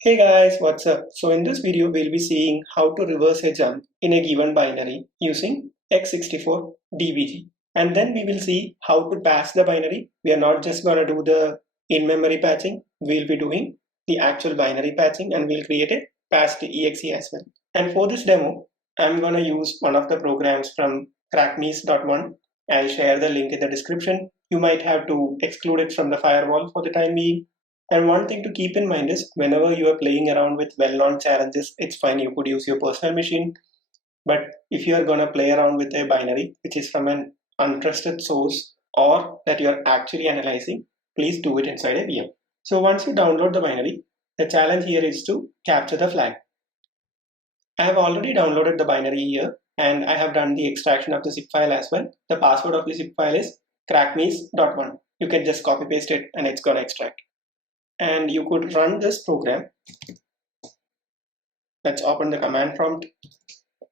Hey guys, what's up? So in this video, we'll be seeing how to reverse a jump in a given binary using x64dbg. And then we will see how to pass the binary. We are not just going to do the in-memory patching. We'll be doing the actual binary patching and we'll create a passed exe as well. And for this demo, I'm going to use one of the programs from Crackme.1. I'll share the link in the description. You might have to exclude it from the firewall for the time being. And one thing to keep in mind is whenever you are playing around with well-known challenges, it's fine, you could use your personal machine. But if you are going to play around with a binary, which is from an untrusted source or that you are actually analyzing, please do it inside a VM. So once you download the binary, the challenge here is to capture the flag. I have already downloaded the binary here and I have done the extraction of the zip file as well. The password of the zip file is crackme.1. You can just copy paste it and it's going to extract. And you could run this program. Let's open the command prompt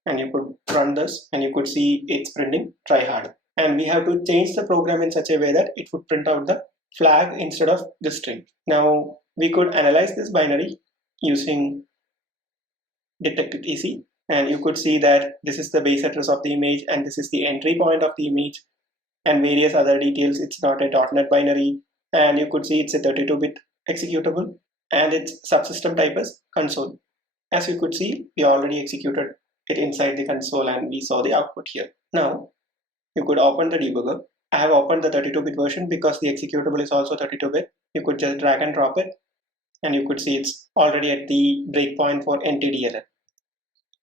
and you could run this and you could see it's printing try hard. And we have to change the program in such a way that it would print out the flag instead of the string. Now we could analyze this binary using detect_etc, and you could see that this is the base address of the image and this is the entry point of the image and various other details. It's not a .NET binary, and you could see it's a 32-bit executable and its subsystem type is console. As you could see, we already executed it inside the console and we saw the output here. Now you could open the debugger. I have opened the 32-bit version because the executable is also 32-bit. You could just drag and drop it and you could see it's already at the breakpoint for NTDLL.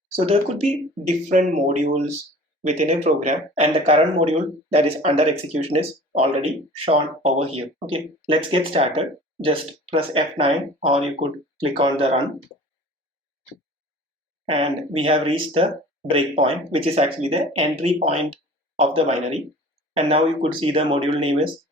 So there could be different modules within a program, and the current module that is under execution is already shown over here. Okay, let's get started. Just press F9 or you could click on the run. And we have reached the breakpoint, which is actually the entry point of the binary. And now you could see the module name is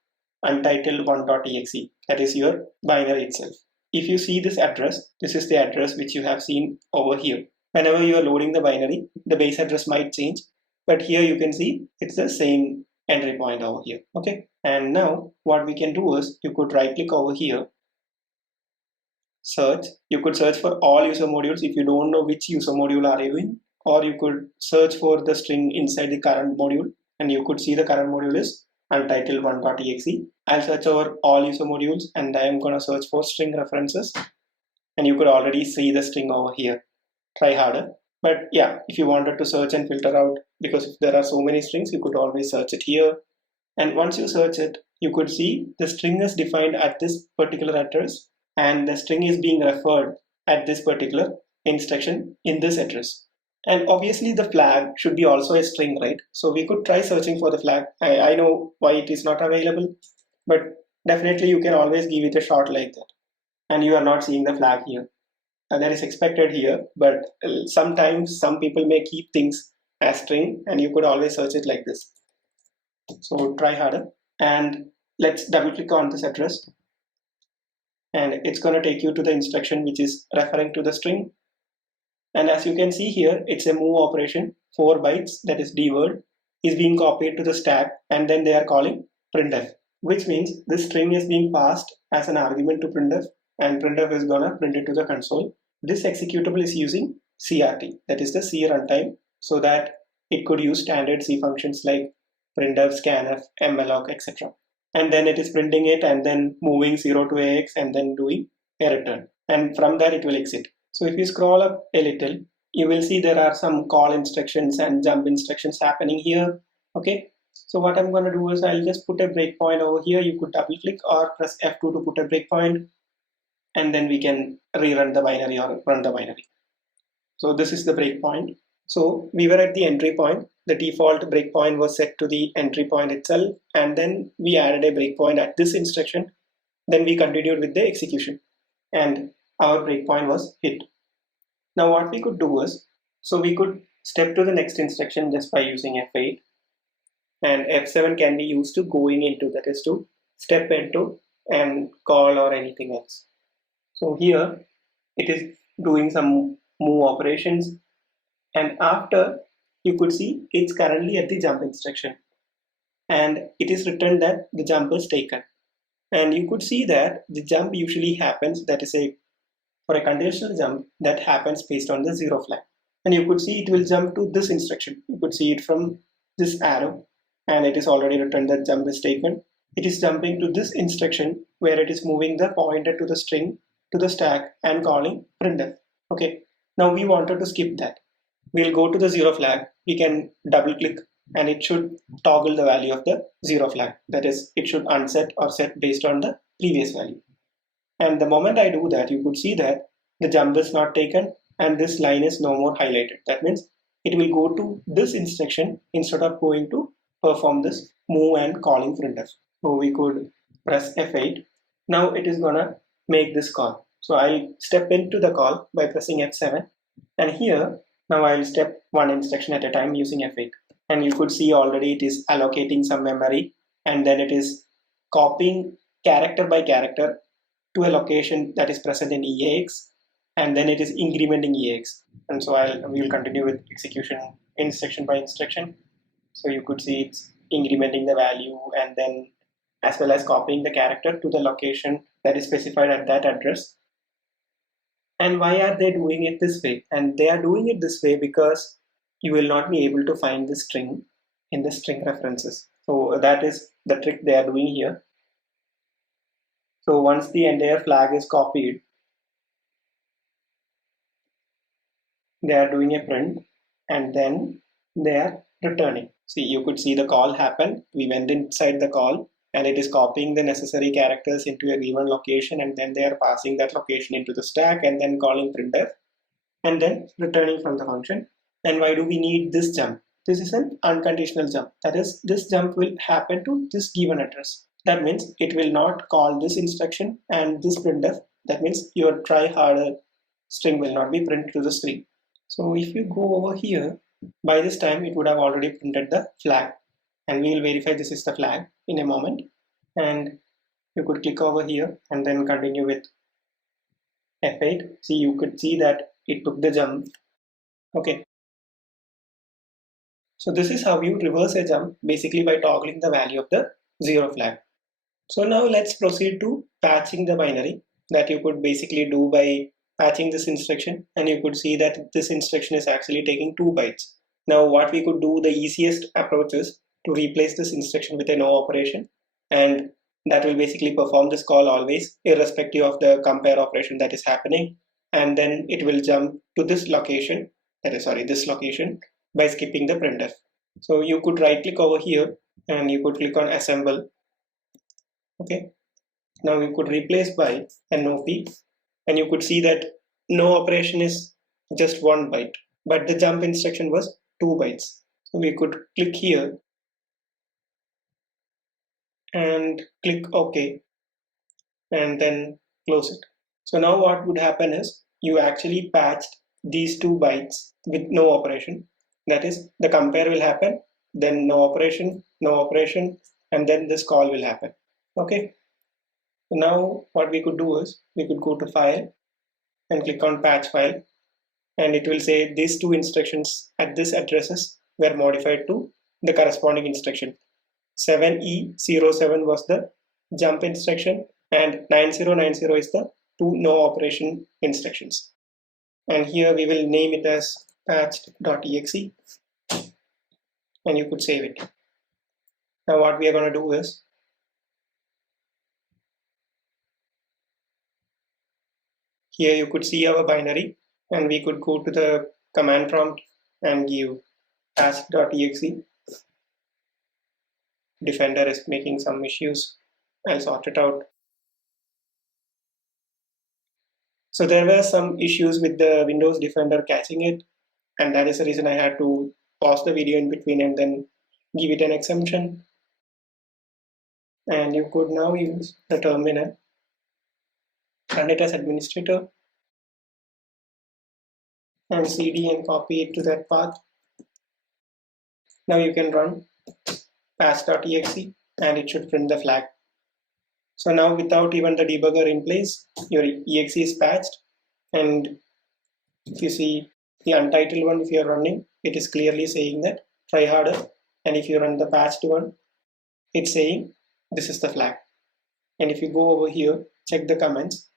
untitled1.exe. That is your binary itself. If you see this address, this is the address which you have seen over here. Whenever you are loading the binary, the base address might change, but here you can see it's the same entry point over here. Okay, and now what we can do is you could right click over here, search. You could search for all user modules if you don't know which user module are you in, or you could search for the string inside the current module and you could see the current module is untitled1.exe. I'll search over all user modules and I am going to search for string references, and you could already see the string over here, try harder. But yeah, if you wanted to search and filter out, because if there are so many strings, you could always search it here. And once you search it, you could see the string is defined at this particular address and the string is being referred at this particular instruction in this address. And obviously the flag should be also a string, right? So we could try searching for the flag. I know why it is not available, but definitely you can always give it a shot like that. And you are not seeing the flag here. And that is expected here, but sometimes some people may keep things as string and you could always search it like this. So try harder and let's double click on this address and it's going to take you to the instruction which is referring to the string. And as you can see here, it's a move operation. 4 bytes, that is D word, is being copied to the stack and then they are calling printf, which means this string is being passed as an argument to printf and printf is going to print it to the console. This executable is using CRT, that is the C runtime, so that it could use standard C functions like printf, scanf, malloc, etc. And then it is printing it and then moving 0 to AX and then doing a return. And from there it will exit. So if you scroll up a little, you will see there are some call instructions and jump instructions happening here. Okay. So what I'm going to do is I'll just put a breakpoint over here. You could double click or press F2 to put a breakpoint. And then we can rerun the binary or run the binary. So this is the breakpoint. So we were at the entry point. The default breakpoint was set to the entry point itself. And then we added a breakpoint at this instruction. Then we continued with the execution. And our breakpoint was hit. Now what we could do is, so we could step to the next instruction just by using F8. And F7 can be used to going into, that is to step into and call or anything else. So here it is doing some move operations, and after you could see it's currently at the jump instruction and it is written that the jump is taken. And you could see that the jump usually happens, that is a for a conditional jump that happens based on the zero flag. And you could see it will jump to this instruction. You could see it from this arrow, and it is already written that jump is taken. It is jumping to this instruction where it is moving the pointer to the string to the stack and calling printf. Okay, now we wanted to skip that. We'll go to the zero flag. We can double click and it should toggle the value of the zero flag. That is, it should unset or set based on the previous value. And the moment I do that, you could see that the jump is not taken and this line is no more highlighted. That means it will go to this instruction instead of going to perform this move and calling printf. So we could press F8. Now it is gonna make this call. So I'll step into the call by pressing F7. And here, now I'll step one instruction at a time using F8. And you could see already it is allocating some memory and then it is copying character by character to a location that is present in EAX, and then it is incrementing EAX. And so we will continue with execution instruction by instruction. So you could see it's incrementing the value and then as well as copying the character to the location that is specified at that address. And why are they doing it this way? And they are doing it this way because you will not be able to find the string in the string references. So that is the trick they are doing here. So once the entire flag is copied, they are doing a print and then they are returning. See, you could see the call happen. We went inside the call and it is copying the necessary characters into a given location and then they are passing that location into the stack and then calling printf and then returning from the function. And why do we need this jump? This is an unconditional jump. That is, this jump will happen to this given address. That means it will not call this instruction and this printf. That means your try harder string will not be printed to the screen. So if you go over here, by this time it would have already printed the flag, and we will verify this is the flag in a moment. And you could click over here and then continue with F8. See, you could see that it took the jump. Okay. So this is how you reverse a jump, basically by toggling the value of the zero flag. So now let's proceed to patching the binary that you could basically do by patching this instruction, and you could see that this instruction is actually taking 2 bytes. Now what we could do, the easiest approach is to replace this instruction with a no operation, and that will basically perform this call always irrespective of the compare operation that is happening, and then it will jump to this location, this location, by skipping the printf. So you could right click over here and you could click on assemble. Okay, now you could replace by NOP, and you could see that no operation is just 1 byte, but the jump instruction was 2 bytes. So we could click here and click OK and then close it. So now what would happen is you actually patched these 2 bytes with no operation. That is, the compare will happen, then no operation, and then this call will happen. Okay. So now what we could do is we could go to file and click on patch file, and it will say these 2 instructions at this addresses were modified to the corresponding instruction. 7E07 was the jump instruction and 9090 is the 2 no operation instructions. And here we will name it as patched.exe and you could save it. Now what we are going to do is here you could see our binary, and we could go to the command prompt and give patched.exe. Defender is making some issues. I'll sort it out. So there were some issues with the Windows Defender catching it, and that is the reason I had to pause the video in between and then give it an exemption. And you could now use the terminal, run it as administrator, and cd and copy it to that path. Now you can run patch.exe and it should print the flag. So now without even the debugger in place, your exe is patched, and if you see the untitled one, if you are running, it is clearly saying that try harder, and if you run the patched one, it's saying this is the flag. And if you go over here, check the comments,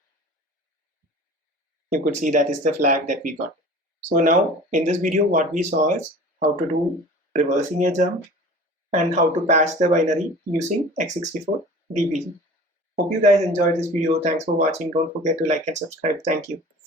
you could see that is the flag that we got. So now in this video what we saw is how to do reversing a jump and how to patch the binary using x64dbg. Hope you guys enjoyed this video. Thanks for watching. Don't forget to like and subscribe. Thank you.